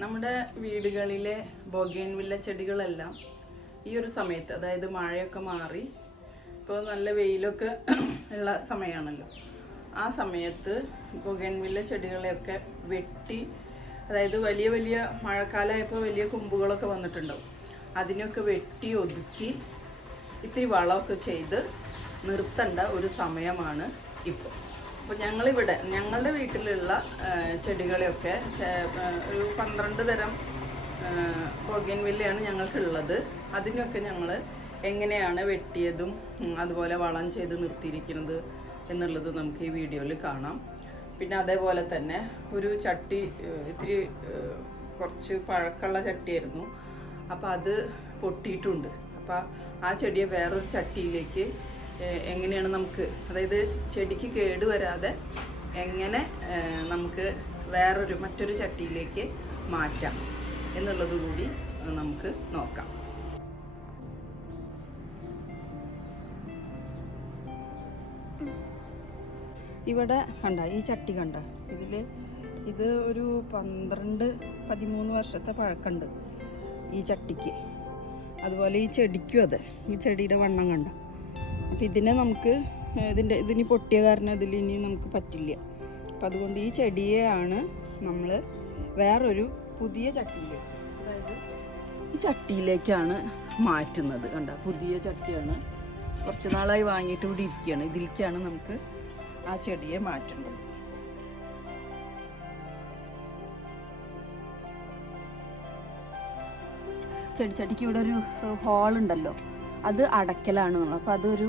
നമ്മുടെ വീടുകളിലെ ബൊഗെയിൻവില്ല ചെടികളെല്ലാം ഈ ഒരു സമയത്ത്, അതായത് മഴയൊക്കെ മാറി ഇപ്പോൾ നല്ല വെയിലൊക്കെ ഉള്ള സമയമാണല്ലോ, ആ സമയത്ത് ബൊഗെയിൻവില്ല ചെടികളെയൊക്കെ വെട്ടി, അതായത് വലിയ വലിയ മഴക്കാലമായപ്പോൾ വലിയ കുമ്പുകളൊക്കെ വന്നിട്ടുണ്ടാവും, അതിനൊക്കെ വെട്ടി ഒതുക്കി ഇത്തിരി വളമൊക്കെ ചെയ്ത് നിർത്തേണ്ട ഒരു സമയമാണ് ഇപ്പോൾ. അപ്പോൾ ഞങ്ങളുടെ വീട്ടിലുള്ള ചെടികളെയൊക്കെ ഒരു 12 തരം ബൊഗെയിൻവില്ലയാണ് ഞങ്ങൾക്കുള്ളത്. അതിനൊക്കെ ഞങ്ങൾ എങ്ങനെയാണ് വെട്ടിയതും അതുപോലെ വളം ചെയ്ത് നിർത്തിയിരിക്കുന്നത് എന്നുള്ളത് നമുക്ക് ഈ വീഡിയോയിൽ കാണാം. പിന്നെ അതേപോലെ തന്നെ ഒരു ചട്ടി, ഇത്തിരി കുറച്ച് പഴക്കമുള്ള ചട്ടിയായിരുന്നു, അപ്പോൾ അത് പൊട്ടിയിട്ടുണ്ട്. അപ്പോൾ ആ ചെടിയെ വേറൊരു ചട്ടിയിലേക്ക് എങ്ങനെയാണ് നമുക്ക്, അതായത് ചെടിക്ക് കേടുവരാതെ എങ്ങനെ നമുക്ക് മറ്റൊരു ചട്ടിയിലേക്ക് മാറ്റാം എന്നുള്ളത് കൂടി നമുക്ക് നോക്കാം. ഇവിടെ കണ്ട ഈ ചട്ടി കണ്ട, ഇത് ഒരു 12-13 വർഷത്തെ പഴക്കമുണ്ട് ഈ ചട്ടിക്ക്. അതുപോലെ ഈ ചെടിക്കും അതെ, ഈ ചെടിയുടെ വണ്ണം കണ്ട. അപ്പം ഇതിനെ നമുക്ക് ഇതിന് പൊട്ടിയ കാരണം ഇതിലിനി നമുക്ക് പറ്റില്ല. അപ്പം അതുകൊണ്ട് ഈ ചെടിയെയാണ് നമ്മൾ വേറൊരു പുതിയ ചട്ടിയിലേക്ക്, അതായത് ഈ ചട്ടിയിലേക്കാണ് മാറ്റുന്നത്. കണ്ട, പുതിയ ചട്ടിയാണ്, കുറച്ച് നാളായി വാങ്ങിയിട്ട് ഇവിടെ ഇരിക്കുകയാണ്. ഇതിലേക്കാണ് നമുക്ക് ആ ചെടിയെ മാറ്റേണ്ടത്. ചെടിച്ചട്ടിക്ക് ഇവിടെ ഒരു ഹോളുണ്ടല്ലോ, അത് അടയ്ക്കലാണ് നമ്മൾ. അപ്പോൾ അതൊരു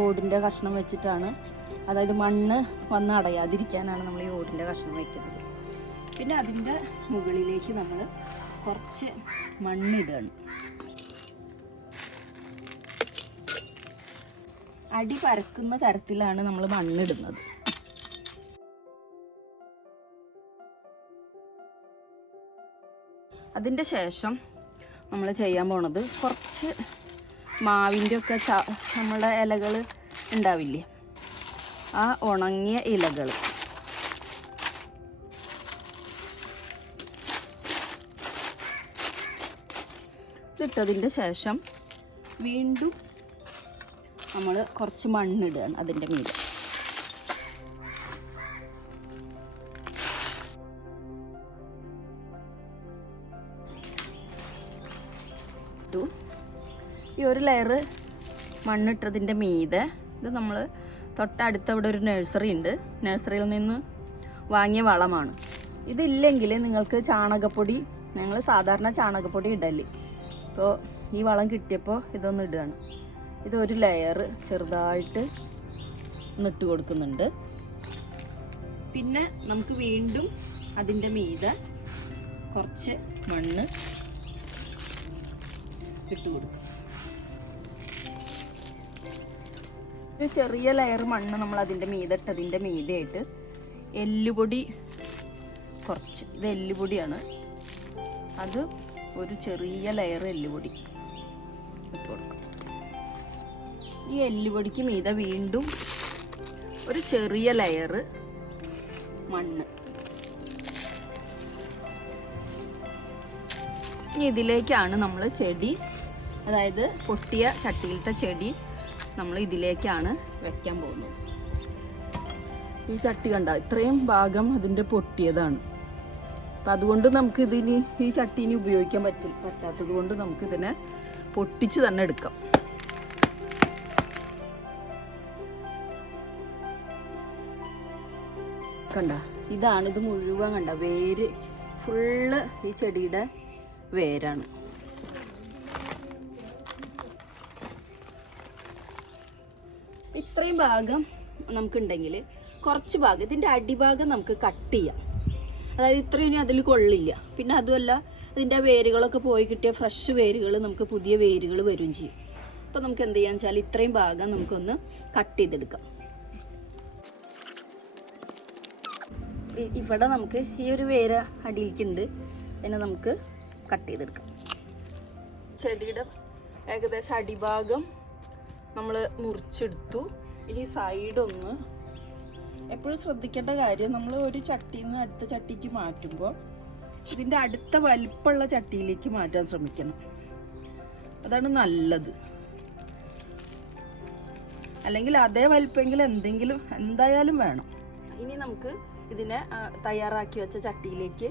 ഓടിൻ്റെ കഷ്ണം വെച്ചിട്ടാണ്, അതായത് മണ്ണ് വന്ന് അടയാതിരിക്കാനാണ് നമ്മൾ ഈ ഓടിൻ്റെ കഷ്ണം വയ്ക്കുന്നത്. പിന്നെ അതിൻ്റെ മുകളിലേക്ക് നമ്മൾ കുറച്ച് മണ്ണിടുകയാണ്. അടി പരക്കുന്ന തരത്തിലാണ് നമ്മൾ മണ്ണിടുന്നത്. അതിൻ്റെ ശേഷം നമ്മൾ ചെയ്യാൻ പോണത് കുറച്ച് മാവിൻ്റെ ഒക്കെ നമ്മളുടെ ഇലകൾ ഉണ്ടാവില്ലേ, ആ ഉണങ്ങിയ ഇലകൾ ഇതിട്ടതിൻ്റെ ശേഷം വീണ്ടും നമ്മൾ കുറച്ച് മണ്ണിടുകയാണ് അതിൻ്റെ മീതെ. ഈ ഒരു ലെയർ മണ്ണിട്ടതിൻ്റെ മീതെ ഇത് നമ്മൾ തൊട്ടടുത്ത് അവിടെ ഒരു നഴ്സറി ഉണ്ട്, നഴ്സറിയിൽ നിന്ന് വാങ്ങിയ വളമാണ്. ഇതില്ലെങ്കിൽ നിങ്ങൾക്ക് ചാണകപ്പൊടി, ഞങ്ങൾ സാധാരണ ചാണകപ്പൊടി ഇടല്ലേ, അപ്പോൾ ഈ വളം കിട്ടിയപ്പോൾ ഇതൊന്ന് ഇടുകയാണ്. ഇതൊരു ലെയർ ചെറുതായിട്ട് ഇട്ട് കൊടുക്കുന്നുണ്ട്. പിന്നെ നമുക്ക് വീണ്ടും അതിൻ്റെ മീതെ കുറച്ച് മണ്ണ് ഇട്ട് കൊടുക്കും. ഒരു ചെറിയ ലെയർ മണ്ണ് നമ്മൾ അതിൻ്റെ മീതെ ഇട്ടതിൻ്റെ മീതെയായിട്ട് എല്ലുപൊടി കുറച്ച്, ഇത് എല്ലുപൊടിയാണ്, അത് ഒരു ചെറിയ ലെയർ എല്ലുപൊടി ഇട്ട് കൊടുക്കും. ഈ എല്ലുപൊടിക്ക് മീതെ വീണ്ടും ഒരു ചെറിയ ലെയർ മണ്ണ്. ഇനി ഇതിലേക്കാണ് നമ്മൾ ചെടി, അതായത് പൊട്ടിയ ചട്ടിയിലത്തെ ചെടി നമ്മൾ ഇതിലേക്കാണ് വെക്കാൻ പോകുന്നത്. ഈ ചട്ടി കണ്ട, ഇത്രയും ഭാഗം അതിൻ്റെ പൊട്ടിയതാണ്. അപ്പം അതുകൊണ്ട് നമുക്ക് ഈ ചട്ടീനെ ഉപയോഗിക്കാൻ പറ്റാത്തത് കൊണ്ട് നമുക്കിതിനെ പൊട്ടിച്ച് തന്നെ എടുക്കാം. കണ്ട, ഇത് മുഴുവൻ കണ്ട, വേര് ഫുള്ള് ഈ ചെടിയുടെ വേരാണ്. ഇത്രയും ഭാഗം നമുക്കുണ്ടെങ്കിൽ കുറച്ച് ഭാഗം, ഇതിൻ്റെ അടിഭാഗം നമുക്ക് കട്ട് ചെയ്യാം. അതായത് ഇത്രയും അതിൽ കൊള്ളില്ല. പിന്നെ അതുമല്ല, ഇതിൻ്റെ വേരുകളൊക്കെ പോയി കിട്ടിയ ഫ്രഷ് വേരുകൾ, നമുക്ക് പുതിയ വേരുകൾ വരും ചെയ്യും. അപ്പോൾ നമുക്ക് എന്ത് ചെയ്യാന്ന് വെച്ചാൽ ഇത്രയും ഭാഗം നമുക്കൊന്ന് കട്ട് ചെയ്തെടുക്കാം. ഇവിടെ നമുക്ക് ഈ ഒരു വേര് അടിയിലേക്കുണ്ട്, അതിനെ നമുക്ക് കട്ട് ചെയ്തെടുക്കാം. ചെടിയുടെ ഏകദേശം അടിഭാഗം നമ്മൾ മുറിച്ചെടുത്തു. ഇനി സൈഡൊന്ന് എപ്പോഴും ശ്രദ്ധിക്കേണ്ട കാര്യം, നമ്മൾ ഒരു ചട്ടിയിൽ നിന്ന് അടുത്ത ചട്ടിക്ക് മാറ്റുമ്പോൾ ഇതിൻ്റെ അടുത്ത വലിപ്പമുള്ള ചട്ടിയിലേക്ക് മാറ്റാൻ ശ്രമിക്കണം. അതാണ് നല്ലത്. അല്ലെങ്കിൽ അതേ വലിപ്പെങ്കിൽ എന്തായാലും വേണം. ഇനി നമുക്ക് ഇതിനെ തയ്യാറാക്കി വെച്ച ചട്ടിയിലേക്ക്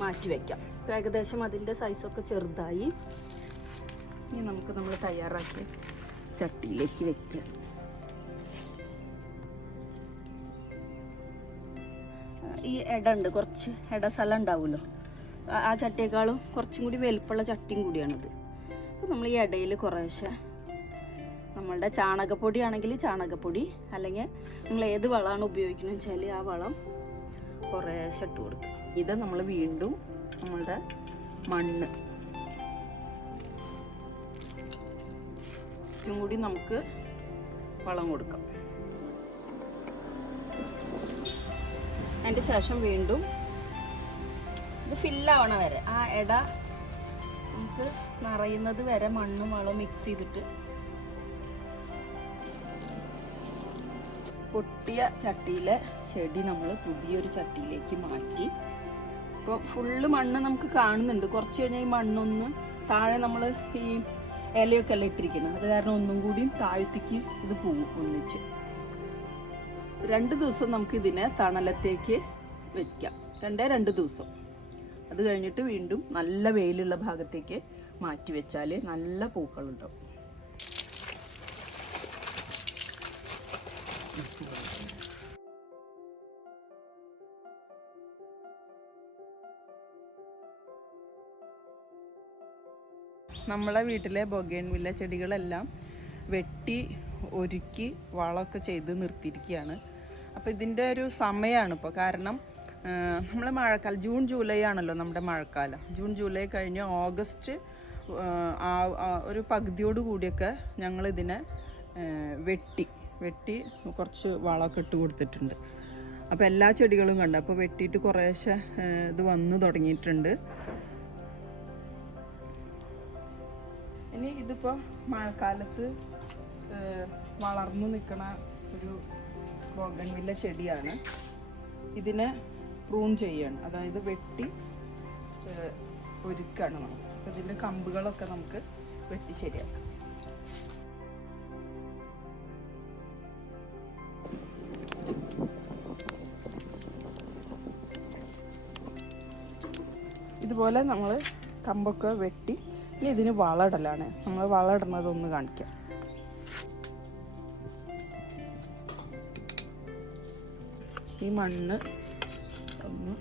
മാറ്റി വയ്ക്കാം. ഏകദേശം അതിൻ്റെ സൈസൊക്കെ ചെറുതായി. ഇനി നമുക്ക് നമ്മൾ തയ്യാറാക്കിയ ചട്ടിയിലേക്ക് വെക്കാം. ഈ ഉണ്ട്, കുറച്ച് സ്ഥലം ഉണ്ടാവുമല്ലോ, ആ ചട്ടിയേക്കാളും കുറച്ചും കൂടി വലുപ്പമുള്ള ചട്ടിയും കൂടിയാണിത്. അപ്പോൾ നമ്മൾ ഈ ഇടയിൽ കുറേശ്ശെ നമ്മളുടെ ചാണകപ്പൊടി ആണെങ്കിൽ ചാണകപ്പൊടി, അല്ലെങ്കിൽ നിങ്ങൾ ഏത് വളമാണ് ഉപയോഗിക്കുന്നത് വെച്ചാൽ ആ വളം കുറേശ്ശെ ഇട്ട് കൊടുക്കുക. ഇത് നമ്മൾ വീണ്ടും നമ്മളുടെ മണ്ണ് കൂടി നമുക്ക് വളം കൊടുക്കാം. അതിൻ്റെ ശേഷം വീണ്ടും ഇത് ഫില്ലാവണ വരെ, ആ ഇട നമുക്ക് നിറയുന്നത് വരെ മണ്ണും വളവും മിക്സ് ചെയ്തിട്ട് പൊട്ടിയ ചട്ടിയിലെ ചെടി നമ്മൾ പുതിയൊരു ചട്ടിയിലേക്ക് മാറ്റി. ഇപ്പോൾ ഫുള്ള് മണ്ണ് നമുക്ക് കാണുന്നുണ്ട്. കുറച്ച് കഴിഞ്ഞാൽ ഈ മണ്ണൊന്ന് താഴെ നമ്മൾ ഈ ഇലയൊക്കെ അല്ല ഇട്ടിരിക്കണം, അത് കാരണം ഒന്നും കൂടി താഴത്തേക്ക് ഇത് പോവും ഒന്നിച്ച്. 2 ദിവസം നമുക്ക് ഇതിനെ തണലത്തേക്ക് വെക്കാം. 2 ദിവസം. അത് കഴിഞ്ഞിട്ട് വീണ്ടും നല്ല വെയിലുള്ള ഭാഗത്തേക്ക് മാറ്റി വെച്ചാൽ നല്ല പൂക്കളുണ്ടാവും. നമ്മളെ വീട്ടിലെ ബൊഗേൻവില്ല ചെടികളെല്ലാം വെട്ടി ഒരുക്കി വളമൊക്കെ ചെയ്ത് നിർത്തിയിരിക്കുകയാണ്. അപ്പോൾ ഇതിൻ്റെ ഒരു സമയമാണ് ഇപ്പോൾ. കാരണം നമ്മൾ മഴക്കാലം ജൂൺ ജൂലൈ ആണല്ലോ നമ്മുടെ മഴക്കാലം. ജൂൺ ജൂലൈ കഴിഞ്ഞ് ഓഗസ്റ്റ് ഒരു പകുതിയോട് കൂടിയൊക്കെ ഞങ്ങളിതിനെ വെട്ടി കുറച്ച് വളമൊക്കെ ഇട്ട് കൊടുത്തിട്ടുണ്ട്. അപ്പോൾ എല്ലാ ചെടികളും കണ്ടു. അപ്പോൾ വെട്ടിയിട്ട് കുറേശ്ശെ ഇത് വന്നു തുടങ്ങിയിട്ടുണ്ട്. ഇനി ഇതിപ്പോൾ മഴക്കാലത്ത് വളർന്നു നിൽക്കുന്ന ഒരു ബോഗൺവില്ല ചെടിയാണ്. ഇതിനെ പ്രൂൺ ചെയ്യാണ്, അതായത് വെട്ടി ഒരുക്കാണ് നമ്മൾ. അപ്പോൾ ഇതിൻ്റെ കമ്പുകളൊക്കെ നമുക്ക് വെട്ടി ശരിയാക്കാം. ഇതുപോലെ നമ്മൾ കമ്പൊക്കെ വെട്ടി ഇനി ഇതിന് വളമിടലാണ്. നമ്മൾ വളമിടുന്നതൊന്ന് കാണിക്കാം. ഈ മണ്ണ് ഒന്ന്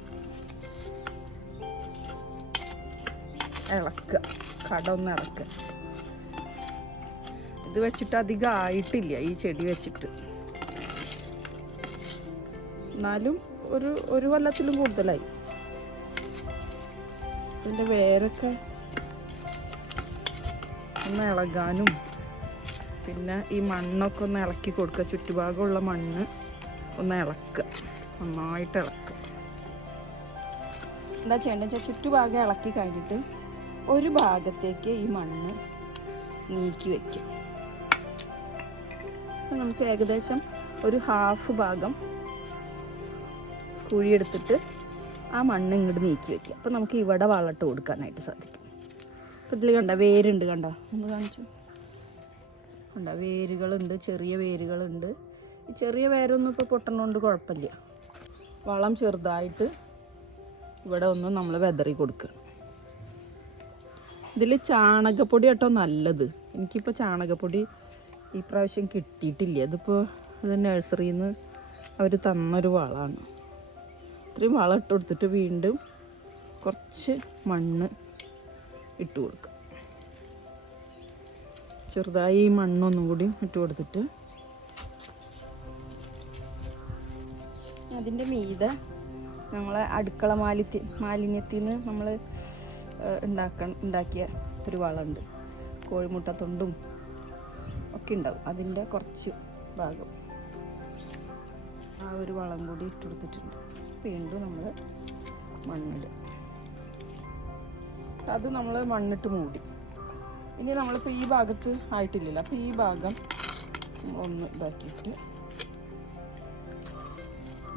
ഇളക്കുക, ഒന്ന് ഇളക്കുക. ഇത് വെച്ചിട്ട് അധികം ആയിട്ടില്ല ഈ ചെടി വെച്ചിട്ട്, എന്നാലും ഒരു കൊല്ലത്തിലും കൂടുതലായി. ഇതിൻ്റെ വേരൊക്കെ ഒന്ന് ഇളകാനും പിന്നെ ഈ മണ്ണൊക്കെ ഒന്ന് ഇളക്കി കൊടുക്കുക. ചുറ്റുഭാഗമുള്ള മണ്ണ് ഒന്ന് ഇളക്കുക, നന്നായിട്ട് ഇളക്കുക. എന്താ ചെയ്യേണ്ടത് വെച്ചാൽ ചുറ്റുഭാഗം ഇളക്കി കഴിഞ്ഞിട്ട് ഒരു ഭാഗത്തേക്ക് ഈ മണ്ണ് നീക്കി വയ്ക്കും. നമുക്ക് ഏകദേശം ഒരു ഹാഫ് ഭാഗം കുഴിയെടുത്തിട്ട് ആ മണ്ണ് ഇങ്ങോട്ട് നീക്കി വയ്ക്കുക. അപ്പോൾ നമുക്ക് ഇവിടെ വളമിട്ട് കൊടുക്കാനായിട്ട് സാധിക്കും. അപ്പോൾ ഇതിൽ കണ്ട വേരുണ്ട്, കണ്ട ഒന്ന് കാണിച്ചു, കണ്ട വേരുകളുണ്ട്, ചെറിയ വേരുകളുണ്ട്. ഈ ചെറിയ വേരൊന്നും ഇപ്പോൾ പൊട്ടണോണ്ട് കുഴപ്പമില്ല. വളം ചെറുതായിട്ട് ഇവിടെ ഒന്ന് നമ്മൾ വെതറി കൊടുക്കുക. ഇതിൽ ചാണകപ്പൊടി കേട്ടോ നല്ലത്. എനിക്കിപ്പോൾ ചാണകപ്പൊടി ഈ പ്രാവശ്യം കിട്ടിയിട്ടില്ല. ഇതിപ്പോൾ ഇത് നഴ്സറിയിൽ നിന്ന് അവർ തന്നൊരു വളമാണ്. ഇത്രയും വളം ഇട്ട് കൊടുത്തിട്ട് വീണ്ടും കുറച്ച് മണ്ണ് ഇട്ട് കൊടുക്കുക. ചെറുതായി ഈ മണ്ണൊന്നും കൂടി ഇട്ട് കൊടുത്തിട്ട് അതിൻ്റെ മീതെ നമ്മളെ അടുക്കള മാലിന്യത്തിൽ നിന്ന് നമ്മൾ ഉണ്ടാക്കിയ ഒരു വളമുണ്ട്. കോഴിമുട്ടത്തൊണ്ടും ഒക്കെ ഉണ്ടാവും. അതിൻ്റെ കുറച്ച് ഭാഗം ആ ഒരു വളം കൂടി ഇട്ട് കൊടുത്തിട്ടുണ്ട്. വീണ്ടും നമ്മൾ മണ്ണിടും. അത് നമ്മൾ മണ്ണിട്ട് മൂടി. ഇനി നമ്മളിപ്പോൾ ഈ ഭാഗത്ത് ആയിട്ടില്ലല്ലോ, അപ്പോൾ ഈ ഭാഗം ഒന്ന് ഇതാക്കിയിട്ട്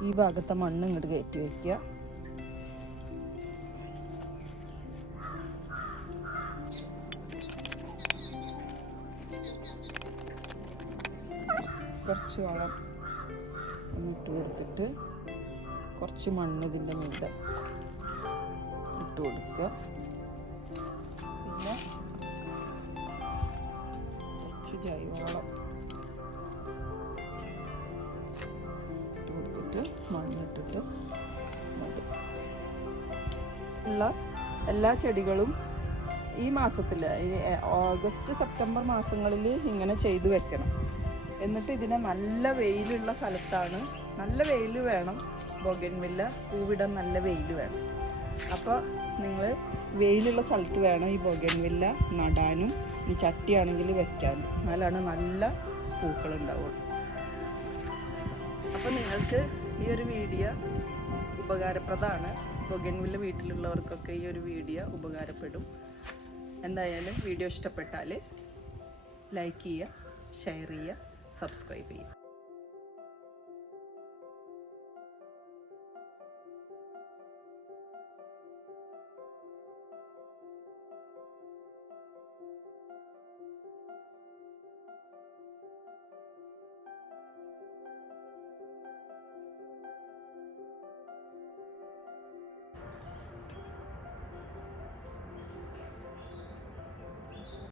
ഈ ഭാഗത്തെ മണ്ണ് ഇങ്ങോട്ട് കയറ്റി വയ്ക്കുക. കുറച്ച് വളം ഒന്നിട്ട് കൊടുത്തിട്ട് കുറച്ച് മണ്ണ് ഇതിൻ്റെ മീതെ ഇട്ട് കൊടുക്കുക. പിന്നെ കുറച്ച് ജൈവവളം ഇട്ട് കൊടുത്തിട്ട് മണ്ണിട്ടിട്ട് നടും. എല്ലാ ചെടികളും ഈ മാസത്തിൽ ഓഗസ്റ്റ് സെപ്റ്റംബർ മാസങ്ങളിൽ ഇങ്ങനെ ചെയ്തു വെക്കണം. എന്നിട്ട് ഇതിനെ നല്ല വെയിലുള്ള സ്ഥലത്താണ്, നല്ല വെയിൽ വേണം. ബൊഗൻവില്ല പൂവിടാൻ നല്ല വെയിൽ വേണം. അപ്പോൾ നിങ്ങൾ വെയിലുള്ള സ്ഥലത്ത് വേണം ഈ ബൊഗൻവില്ല നടാനും ഈ ചട്ടിയാണെങ്കിൽ വെക്കാനും. എന്നാലാണ് നല്ല പൂക്കളുണ്ടാവുള്ളൂ. അപ്പോൾ നിങ്ങൾക്ക് ഈ ഒരു വീഡിയോ ഉപകാരപ്രദമാണ്. ബൊഗൻവില്ല വീട്ടിലുള്ളവർക്കൊക്കെ ഈ ഒരു വീഡിയോ ഉപകാരപ്പെടും. എന്തായാലും വീഡിയോ ഇഷ്ടപ്പെട്ടാൽ ലൈക്ക് ചെയ്യുക, ഷെയർ ചെയ്യുക, സബ്സ്ക്രൈബ് ചെയ്യുക.